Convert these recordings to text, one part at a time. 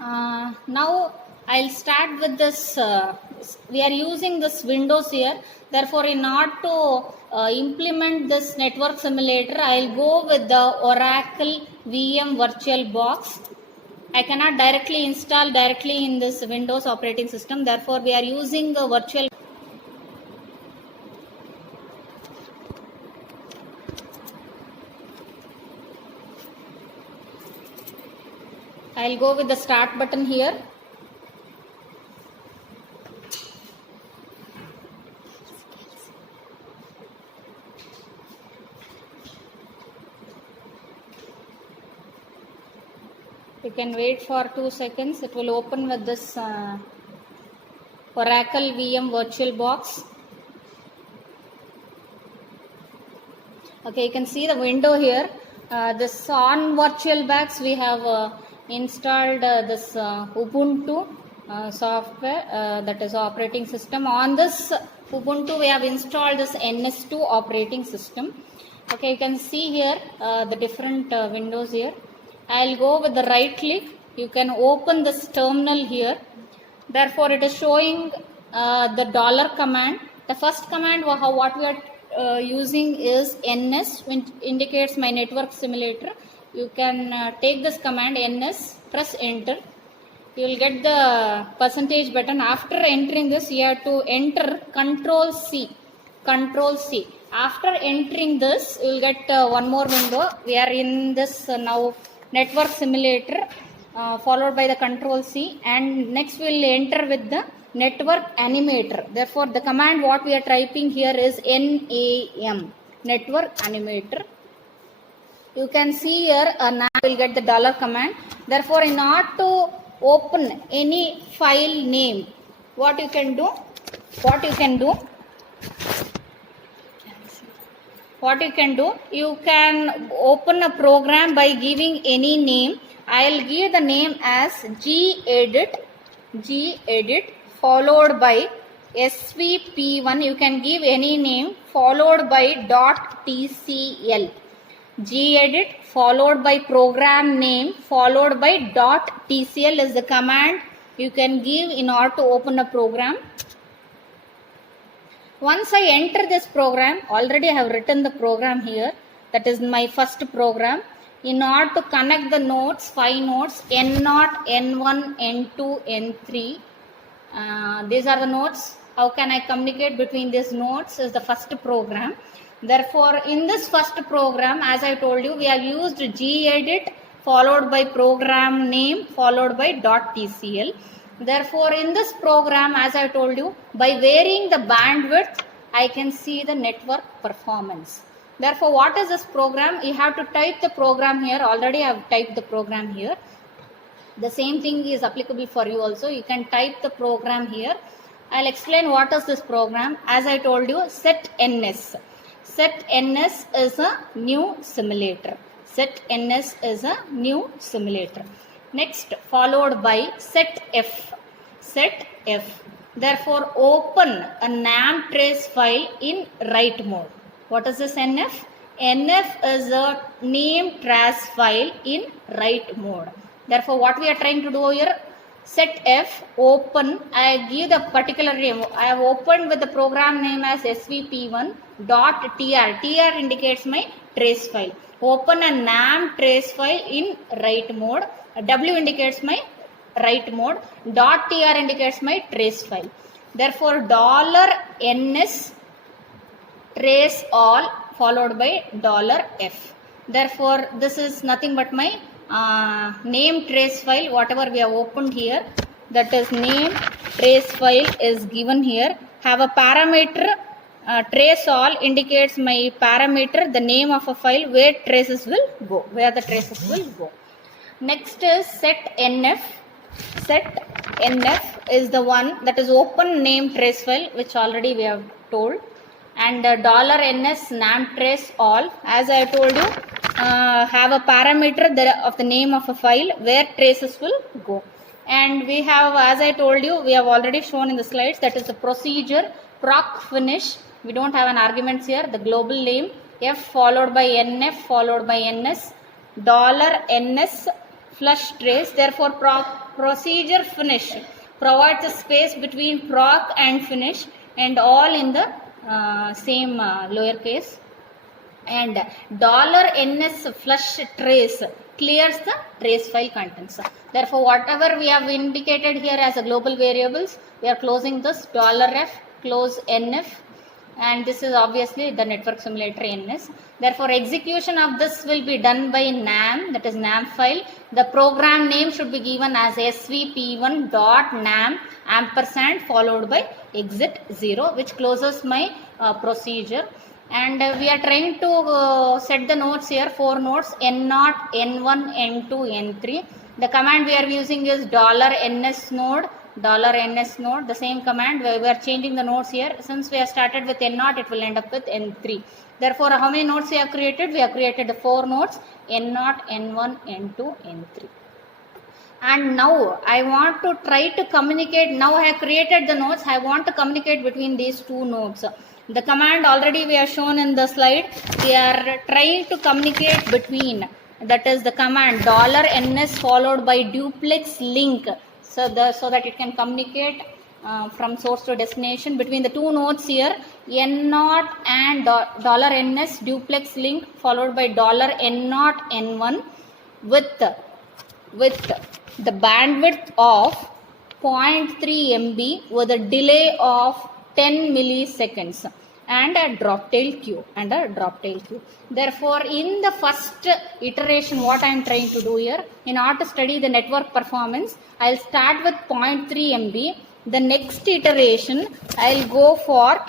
Now I'll start with this. We are using this Windows here. Therefore, in order to implement this network simulator, I'll go with the Oracle VM VirtualBox. I cannot directly install directly in this Windows operating system. Therefore, we are using the virtual. I'll go with the start button here. You can wait for 2 seconds. It will open with this Oracle VM VirtualBox. Okay, you can see the window here. This on VirtualBox we have installed this Ubuntu software, that is operating system. On this Ubuntu we have installed this NS2 operating system. Okay, you can see here the different windows here. I'll go with the right click. You can open this terminal here. Therefore, it is showing the dollar command. The first command what we are using is NS, which indicates my network simulator. You can take this command NS, press enter. You will get the percentage button. After entering this, you have to enter Control C. Control C. After entering this, you will get one more window. We are in this now network simulator, followed by the Control C, and next we will enter with the network animator. Therefore, the command what we are typing here is NAM, network animator. You can see here now we will get the dollar command. Therefore, in order to open any file name, what you can do, you can open a program by giving any name. I'll give the name as gedit followed by svp1. You can give any name followed by .tcl. gedit followed by program name followed by .tcl is the command you can give in order to open a program. Once I enter this program, already I have written the program here. That is my first program. In order to connect the nodes, 5 nodes, N0, N1, N2, N3. These are the nodes. How can I communicate between these nodes is the first program. Therefore, in this first program, as I told you, we have used gedit followed by program name followed by .tcl. Therefore, in this program, as I told you, by varying the bandwidth, I can see the network performance. Therefore, what is this program? You have to type the program here. Already I have typed the program here. The same thing is applicable for you also. You can type the program here. I'll explain what is this program. As I told you, set NS. Set NS is a new simulator. Set NS is a new simulator. Next, followed by set F. Set F. Therefore, open a NAM trace file in write mode. What is this NF? NF is a name trace file in write mode. Therefore, what we are trying to do here, set F, open. I give the particular name. I have opened with the program name as svp1.tr. TR indicates my trace file. Open a NAM trace file in write mode. W indicates my write mode. .tr indicates my trace file. Therefore, $NS trace all followed by $F. Therefore, this is nothing but my name trace file. Whatever we have opened here, that is name trace file is given here. Have a parameter. Trace all indicates my parameter, the name of a file where traces will go, where the traces will go. Next is set NF. Set NF is the one that is open name trace file, which already we have told. And $NS NAM trace all, as I told you, have a parameter of the name of a file where traces will go. And we have, as I told you, we have already shown in the slides, that is the procedure proc finish. We don't have an arguments here. The global name F followed by NF followed by NS, $NS flush trace. Therefore, procedure finish provides a space between proc and finish, and all in the same lowercase. And $ns flush trace clears the trace file contents. Therefore, whatever we have indicated here as a global variables, we are closing this $f, close nf, and this is obviously the network simulator ns. Therefore, execution of this will be done by nam, that is nam file. The program name should be given as svp1.nam ampersand followed by exit 0, which closes my procedure. And we are trying to set the nodes here, 4 nodes, n0, n1, n2, n3. The command we are using is $ns node, $ns node, the same command. We are changing the nodes here. Since we have started with n0, it will end up with n3. Therefore, how many nodes we have created? We have created 4 nodes, n0, n1, n2, n3. And now I want to try to communicate. Now I have created the nodes. I want to communicate between these 2 nodes. The command already we have shown in the slide. We are trying to communicate between, that is the command $ns followed by duplex link, so that it can communicate from source to destination between the 2 nodes here, n0 and $ns duplex link followed by $n0 n1 with the bandwidth of 0.3 MB with a delay of 10 milliseconds and a drop tail queue Therefore, in the first iteration, what I am trying to do here, in order to study the network performance, I will start with 0.3 MB. The next iteration, I will go for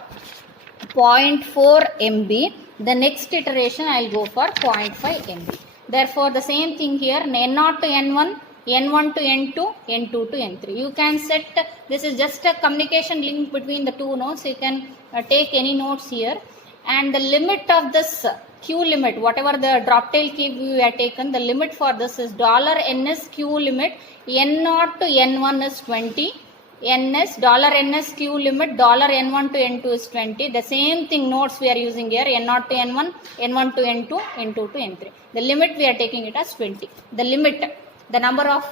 0.4 MB. The next iteration, I will go for 0.5 MB. Therefore, the same thing here, N0 to N1, N1 to N2, N2 to N3. You can set, this is just a communication link between the 2 nodes. You can take any nodes here. And the limit of this Q limit, whatever the drop tail key we have taken, the limit for this is $ns Q limit, N0 to N1 is 20. $ns Q limit, $n1 to N2 is 20. The same thing nodes we are using here, N0 to N1, N1 to N2, N2 to N3. The limit we are taking it as 20. The limit, the number of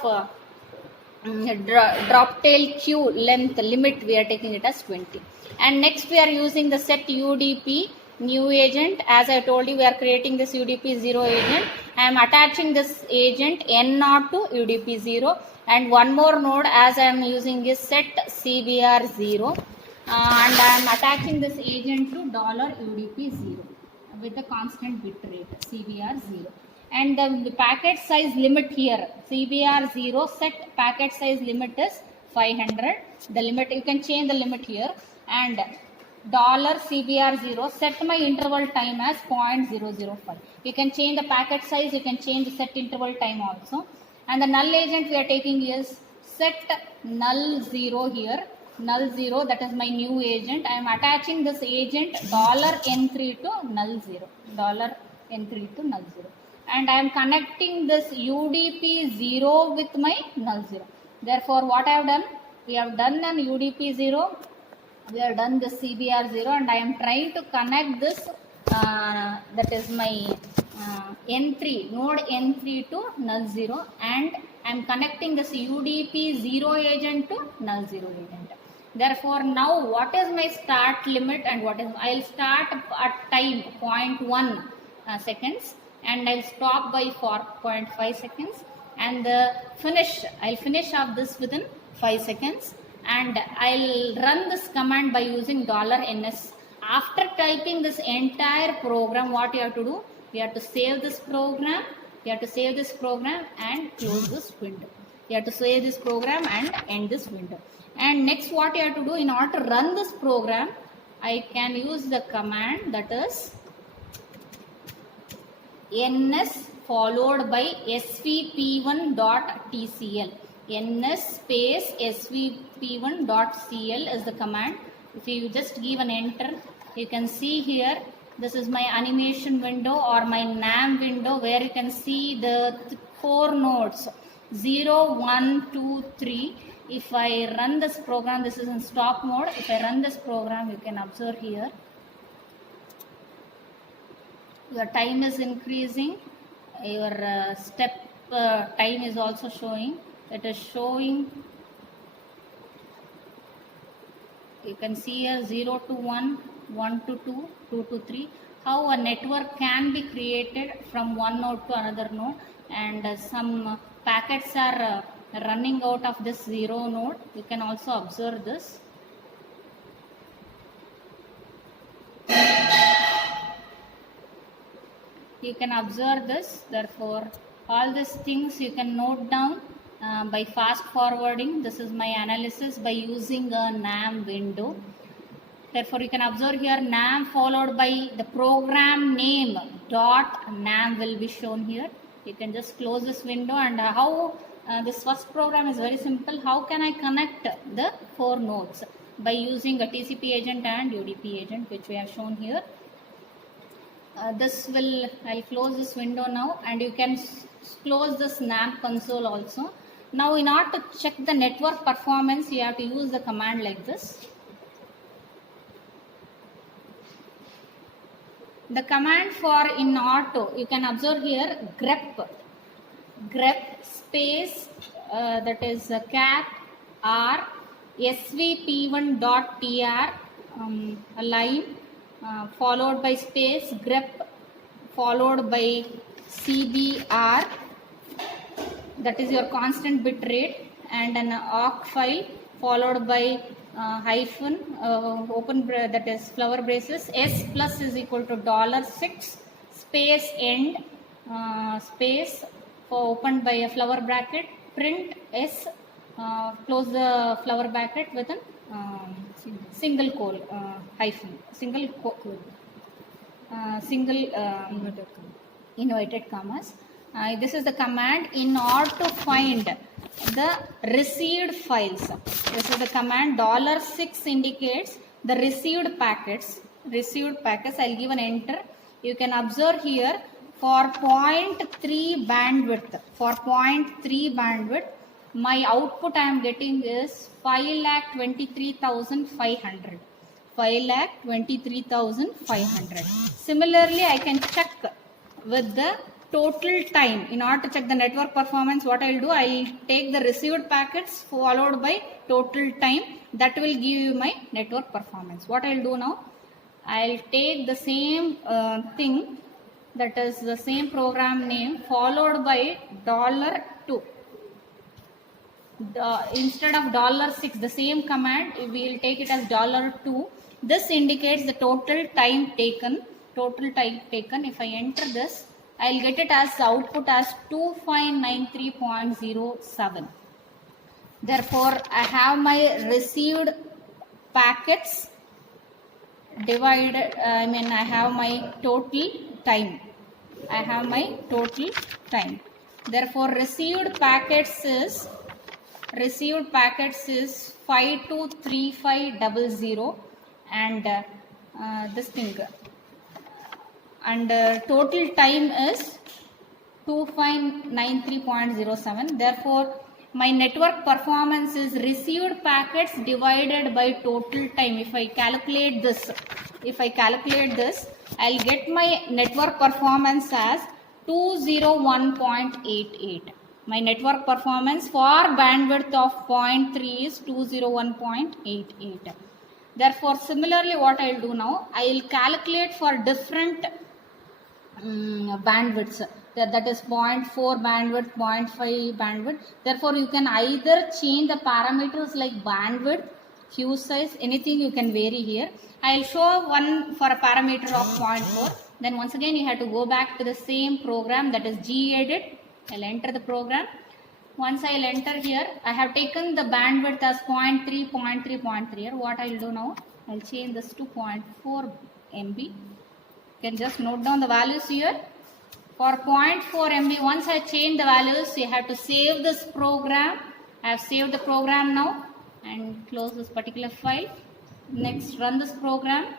drop tail queue length limit, we are taking it as 20. And next we are using the set UDP new agent. As I told you, we are creating this UDP 0 agent. I am attaching this agent N0 to UDP 0. And one more node as I am using is set CBR 0. And I am attaching this agent to $UDP 0 with the constant bit rate CBR 0. And the packet size limit here, CBR 0 set packet size limit is 500. The limit, you can change the limit here. And $CBR 0 set my interval time as 0.005. You can change the packet size, you can change the set interval time also. And the null agent we are taking is set null 0 here, null 0, that is my new agent. I am attaching this agent $n3 to null 0, $n3 to null 0. And I am connecting this UDP 0 with my null 0. Therefore, what I have done, we have done an UDP 0, we have done the CBR 0, and I am trying to connect this, that is my N3, node N3 to null 0, and I am connecting this UDP 0 agent to null 0 agent. Therefore, now what is my start limit and what is, I will start at time 0.1 seconds and I will stop by 4.5 seconds, and the finish, I will finish off this within 5 seconds, and I will run this command by using $ns. After typing this entire program, what you have to do, you have to save this program, and close this window. You have to save this program and end this window. And next what you have to do, in order to run this program, I can use the command, that is ns followed by svp1.tcl. ns space svp1.cl is the command. If you just give an enter, you can see here, this is my animation window or my NAM window, where you can see the 4 nodes 0, 1, 2, 3. If I run this program, this is in stop mode. If I run this program, you can observe here, your time is increasing, your step time is also showing. It is showing, you can see here 0 to 1, 1 to 2, 2 to 3. How a network can be created from one node to another node, and some packets are running out of this 0 node. You can also observe this. You can observe this. Therefore, all these things you can note down by fast forwarding. This is my analysis by using a NAM window. Therefore, you can observe here NAM followed by the program name dot NAM will be shown here. You can just close this window, and how this first program is very simple. How can I connect the 4 nodes? By using a TCP agent and UDP agent, which we have shown here. I'll close this window now, and you can close this NAM console also. Now, in order to check the network performance, you have to use the command like this. The command for in auto, you can observe here grep space that is cat r svp1.tr a line followed by space grep followed by cbr, that is your constant bit rate, and an awk file followed by hyphen open that is flower braces s plus is equal to $6 space end space for opened by a flower bracket, print s close the flower bracket with a single hyphen single inverted commas. This is the command in order to find the received files. This is the command $6 indicates the received packets. I'll give an enter. You can observe here for 0.3 bandwidth. My output I am getting is 5,23,500. 5,23,500. Similarly, I can check with the total time. In order to check the network performance, what I'll do, I'll take the received packets followed by total time. That will give you my network performance. What I'll do now, I'll take the same thing, that is the same program name followed by $2. Instead of $6, the same command, we will take it as $2. This indicates the total time taken. If I enter this, I'll get it as output as 2593.07. Therefore, I have my received packets divided, I have my total time. Therefore, received packets is 523500, and this thing, and total time is 2593.07. Therefore, my network performance is received packets divided by total time. If I calculate this, I'll get my network performance as 201.88. My network performance for bandwidth of 0.3 is 201.88. Therefore, similarly, what I'll do now, I'll calculate for different bandwidths. That is 0.4 bandwidth, 0.5 bandwidth. Therefore, you can either change the parameters like bandwidth, queue size, anything you can vary here. I'll show one for a parameter of 0.4. Then once again, you have to go back to the same program, that is gedit. I'll enter the program. Once I'll enter here, I have taken the bandwidth as 0.3, 0.3, 0.3 here. What I'll do now, I'll change this to 0.4 MB. You can just note down the values here. For 0.4 MB, once I change the values, you have to save this program. I have saved the program now and close this particular file. Next, run this program.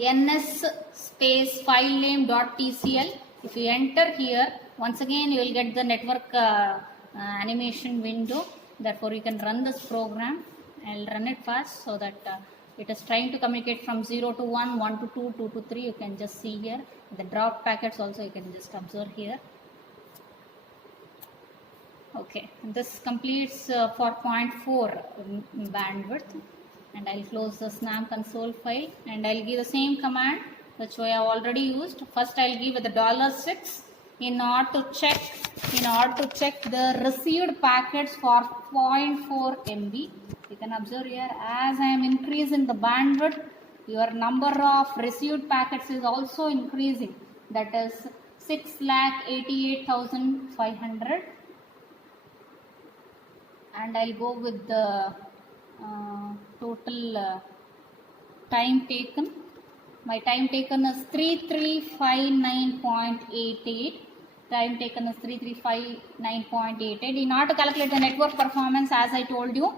ns space filename.tcl. If you enter here, once again you will get the network animation window. Therefore, you can run this program. I'll run it fast so that it is trying to communicate from 0 to 1, 1 to 2, 2 to 3. You can just see here. The drop packets also you can just observe here. Okay, this completes for 0.4 bandwidth, and I'll close the SNAP console file and I'll give the same command which we have already used. First I'll give the $6 in order to check the received packets for 0.4 MB. You can observe here, as I am increasing the bandwidth, your number of received packets is also increasing, that is 6,88,500. and I'll go with the total time taken. My time taken is 3359.88. Time taken is 3359.88. In order to calculate the network performance, as I told you,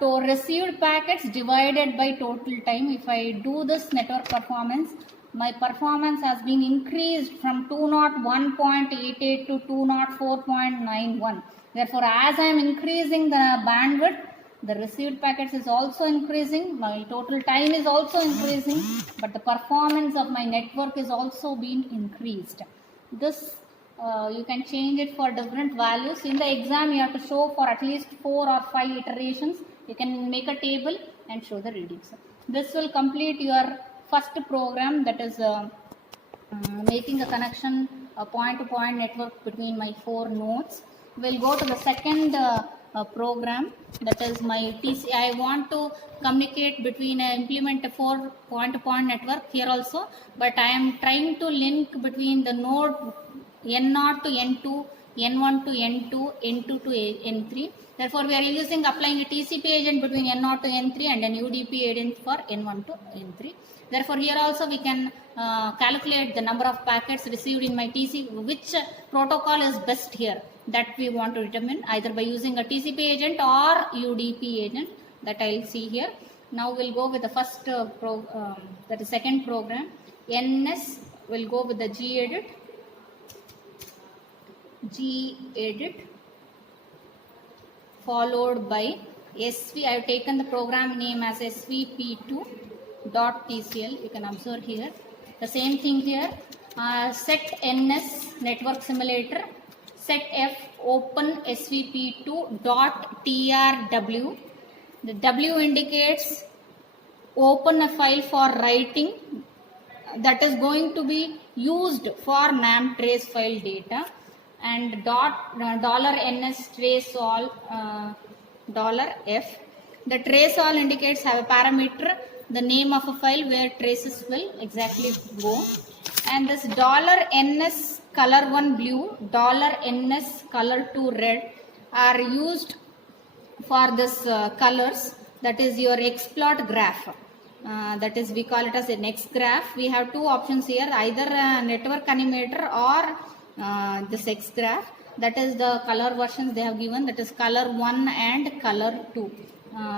to received packets divided by total time. If I do this network performance, my performance has been increased from 201.88 to 204.91. Therefore, as I am increasing the bandwidth, the received packets is also increasing, my total time is also increasing, but the performance of my network is also being increased. This you can change it for different values. In the exam, you have to show for at least 4 or 5 iterations. You can make a table and show the readings. This will complete your first program, that is making a connection, a point-to-point network between my 4 nodes. We'll go to the second program, that is my TC. I want to communicate between implement a 4 point-to-point network here also, but I am trying to link between the node N0 to N2, N1 to N2, N2 to N3. Therefore, we are applying a TCP agent between N0 to N3 and an UDP agent for N1 to N3. Therefore, here also we can calculate the number of packets received in my TCP, which protocol is best here, that we want to determine either by using a TCP agent or UDP agent, that I will see here. Now we'll go with the first that is second program. NS will go with the gedit followed by SV. I have taken the program name as svp2.tcl. You can observe here the same thing here. Set NS network simulator, set F open svp2.trw. The W indicates open a file for writing that is going to be used for NAM trace file data, and $ns trace all $f. The trace all indicates have a parameter, the name of a file where traces will exactly go, and this $ns color 1 blue, $ns color 2 red are used for this colors, that is your XPlot graph. That is, we call it as an X graph. We have 2 options here, either a network animator or this X graph. That is the color versions they have given, that is color 1 and color 2,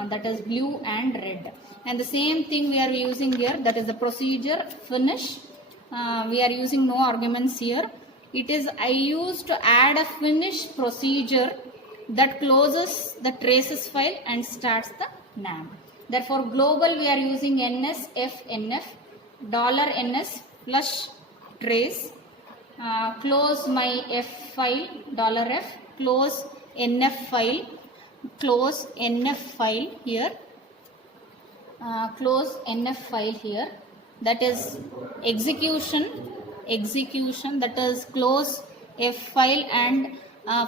that is blue and red. And the same thing we are using here, that is the procedure finish. We are using no arguments here. It is I used to add a finish procedure that closes the traces file and starts the NAM. Therefore, global we are using NS FNF $ns flush trace. Close my F file $f, close NF file, close NF file here, close NF file here, that is execution, that is close F file, and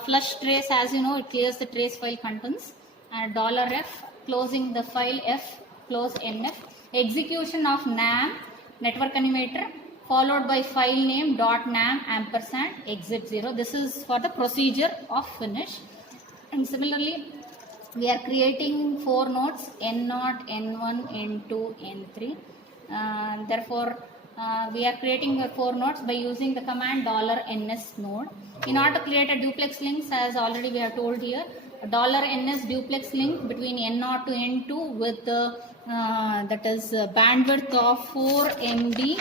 flush trace, as you know, it clears the trace file contents, and $f, closing the file F, close NF, execution of NAM network animator, followed by file name .nam ampersand exit 0. This is for the procedure of finish. And similarly, we are creating 4 nodes, N0, N1, N2, N3. Therefore, we are creating 4 nodes by using the command $ns node. In order to create a duplex links, as already we have told here, $ns duplex link between N0 to N2 with the that is bandwidth of 4 MB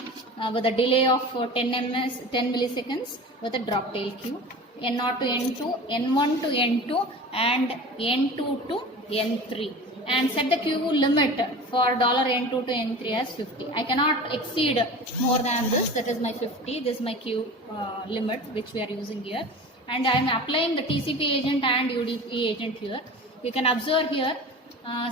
with a delay of 10 milliseconds with a drop tail queue. N0 to N2, N1 to N2 and N2 to N3, and set the queue limit for $n2 to N3 as 50. I cannot exceed more than this, that is my 50. This is my queue limit which we are using here. and I am applying the TCP agent and UDP agent here. You can observe here,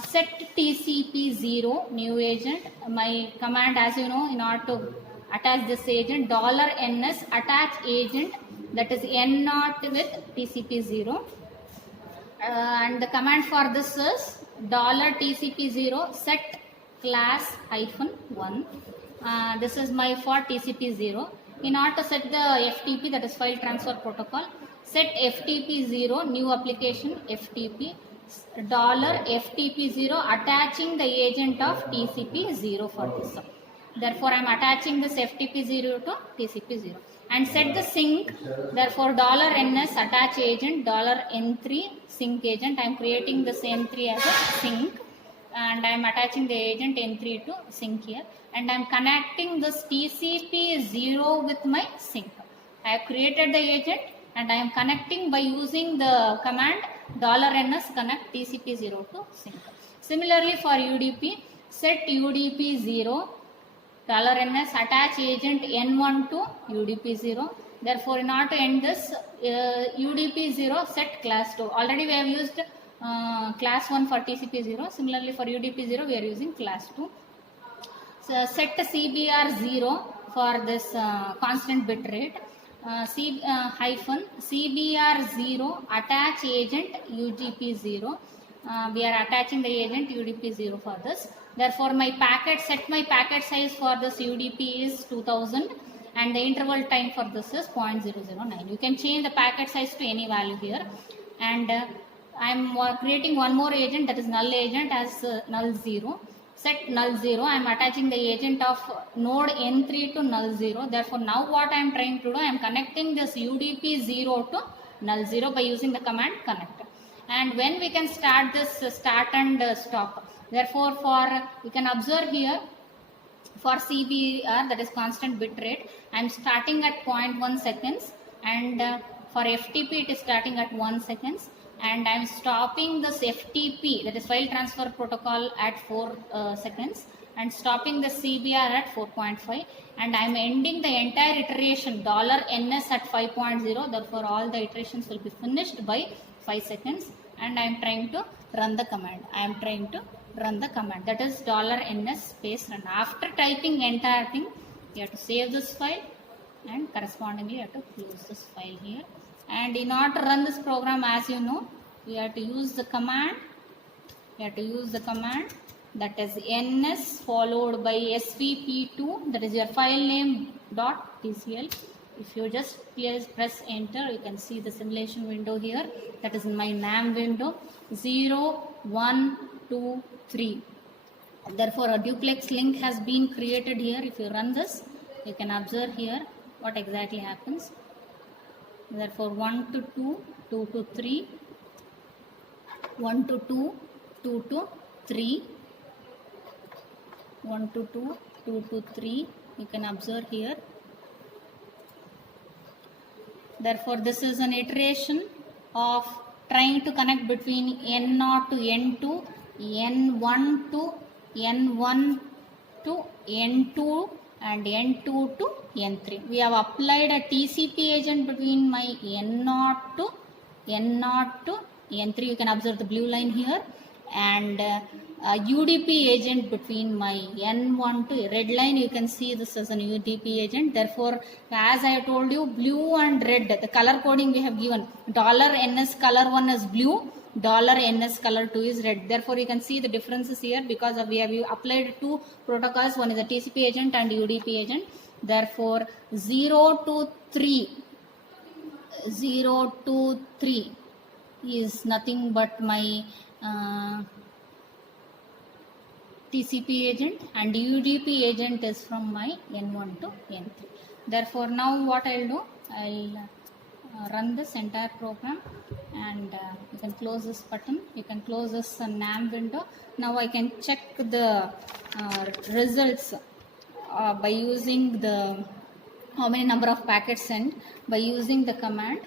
set TCP 0 new agent. My command, as you know, in order to attach this agent, $ns attach agent, that is N0 with TCP 0. And the command for this is $TCP 0 set class -1. This is my for TCP 0. In order to set the FTP, that is file transfer protocol, set FTP 0 new application FTP $FTP 0 attaching the agent of TCP 0 for this. Therefore, I am attaching this FTP 0 to TCP 0 and set the sync. Therefore, $ns attach agent $n3 sync agent. I am creating this N3 as a sync and I am attaching the agent N3 to sync here, and I am connecting this TCP 0 with my sync. I have created the agent and I am connecting by using the command $ns connect TCP 0 to sync. Similarly, for UDP, set UDP 0 $ns attach agent N1 to UDP 0. Therefore, in order to end this, UDP 0 set class 2. Already we have used class 1 for TCP 0. Similarly, for UDP 0 we are using class 2. So set the CBR 0 for this constant bit rate. CBR 0 attach agent UGP 0. We are attaching the agent UDP 0 for this. Therefore, my packet size for this UDP is 2000 and the interval time for this is 0.009. You can change the packet size to any value here, and I am creating one more agent, that is null agent, as null 0. Set null 0. I am attaching the agent of node N3 to null 0. Therefore, now what I am trying to do, I am connecting this UDP 0 to null 0 by using the command connect. And when we can start this start and stop. Therefore, you can observe here, for CBR, that is constant bit rate, I am starting at 0.1 seconds, and for FTP it is starting at 1 seconds, and I am stopping this FTP, that is file transfer protocol, at 4 seconds, and stopping the CBR at 4.5, and I am ending the entire iteration $ns at 5.0. Therefore, all the iterations will be finished by 5 seconds, and I am trying to run the command. That is $ns space run. After typing entire thing, you have to save this file and correspondingly you have to close this file here. And in order to run this program, as you know, you have to use the command. That is ns followed by svp2, that is your file name .tcl. If you just press enter, you can see the simulation window here. That is my NAM window 0, 1, 2, 3. Therefore, a duplex link has been created here. If you run this, you can observe here what exactly happens. Therefore, 1 to 2, 2 to 3, 1 to 2, 2 to 3, 1 to 2, 2 to 3. You can observe here. Therefore, this is an iteration of trying to connect between N0 to N2, N1 to N1 to N2 and N2 to N3. We have applied a TCP agent between my N0 to N3. You can observe the blue line here, and UDP agent between my N1 to red line. You can see this as an UDP agent. Therefore, as I told you, blue and red, the color coding we have given. $ns color 1 is blue, $ns color 2 is red. Therefore, you can see the differences here because we have applied two protocols. One is a TCP agent and UDP agent. Therefore, 0 to 3 is nothing but my TCP agent, and UDP agent is from my N1 to N3. Therefore, now what I'll do, I'll run this entire program, and you can close this button. You can close this NAM window. Now I can check the results by using the how many number of packets sent by using the command.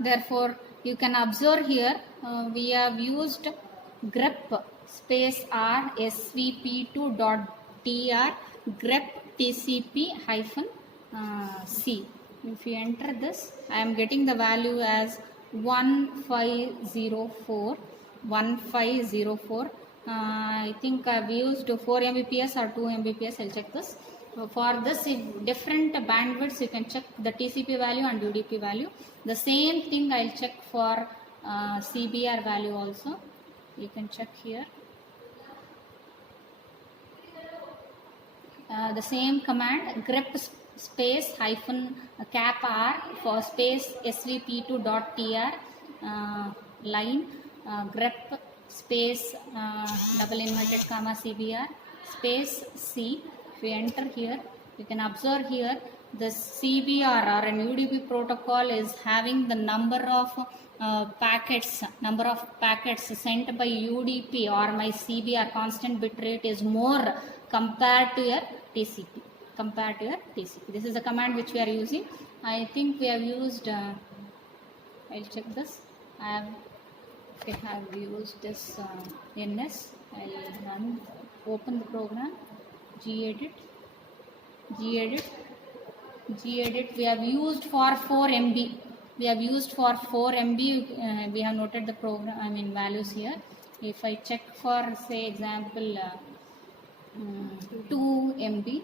Therefore, you can observe here we have used grep space r svp2.tr grep tcp hyphen c. If you enter this, I am getting the value as 1504. I think I've used 4 Mbps or 2 Mbps. I'll check this. For this, if different bandwidths, you can check the TCP value and UDP value. The same thing I'll check for CBR value also. You can check here. The same command grep space hyphen cap r for space svp2.tr line grep space double inverted comma cbr space c. If you enter here, you can observe here the CBR or an UDP protocol is having the number of packets sent by UDP or my CBR constant bit rate is more compared to your TCP. This is a command which we are using. I think we have used I'll check this. I have used this NS. I'll open the program, gedit. We have used for 4 MB. We have noted the program, values here. If I check for, say, example 2 MB,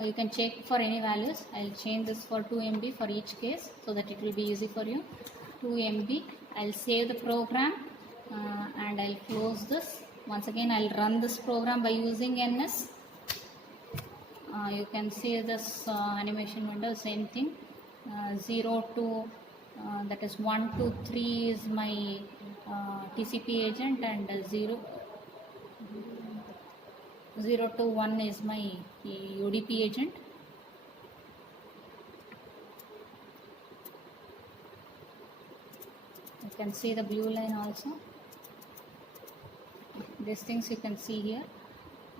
you can check for any values. I'll change this for 2 MB for each case so that it will be easy for you. 2 MB. I'll save the program and I'll close this. Once again, I'll run this program by using NS. You can see this animation window, same thing. 0 to that is 1 to 3 is my TCP agent, and 0 to 1 is my UDP agent. You can see the blue line also. These things you can see here,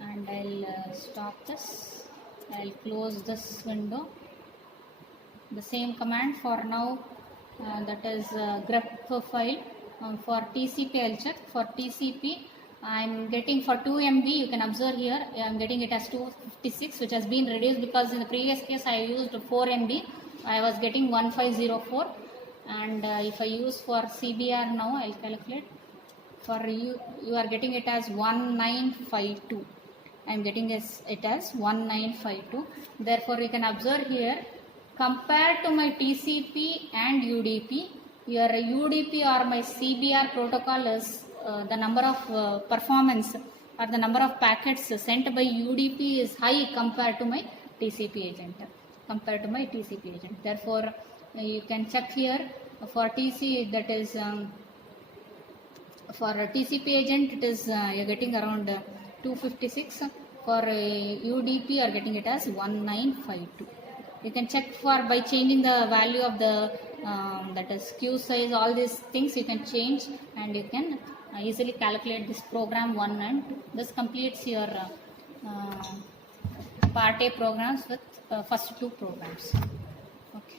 and I'll stop this. I'll close this window. The same command for now, that is grep file. For TCP, I'll check. For TCP, I'm getting for 2 MB. You can observe here, I'm getting it as 256, which has been reduced because in the previous case I used 4 MB. I was getting 1504, and if I use for CBR now, I'll calculate. For you are getting it as 1952. I am getting it as 1952. Therefore, you can observe here, compared to my TCP and UDP, your UDP or my CBR protocol is the number of performance or the number of packets sent by UDP is high compared to my TCP agent. Therefore, you can check here for TC, that is for TCP agent, it is you're getting around 256. For UDP, you are getting it as 1952. You can check for by changing the value of the that is queue size. All these things you can change, and you can easily calculate this program 1 and 2. This completes your part A programs with first 2 programs. Okay.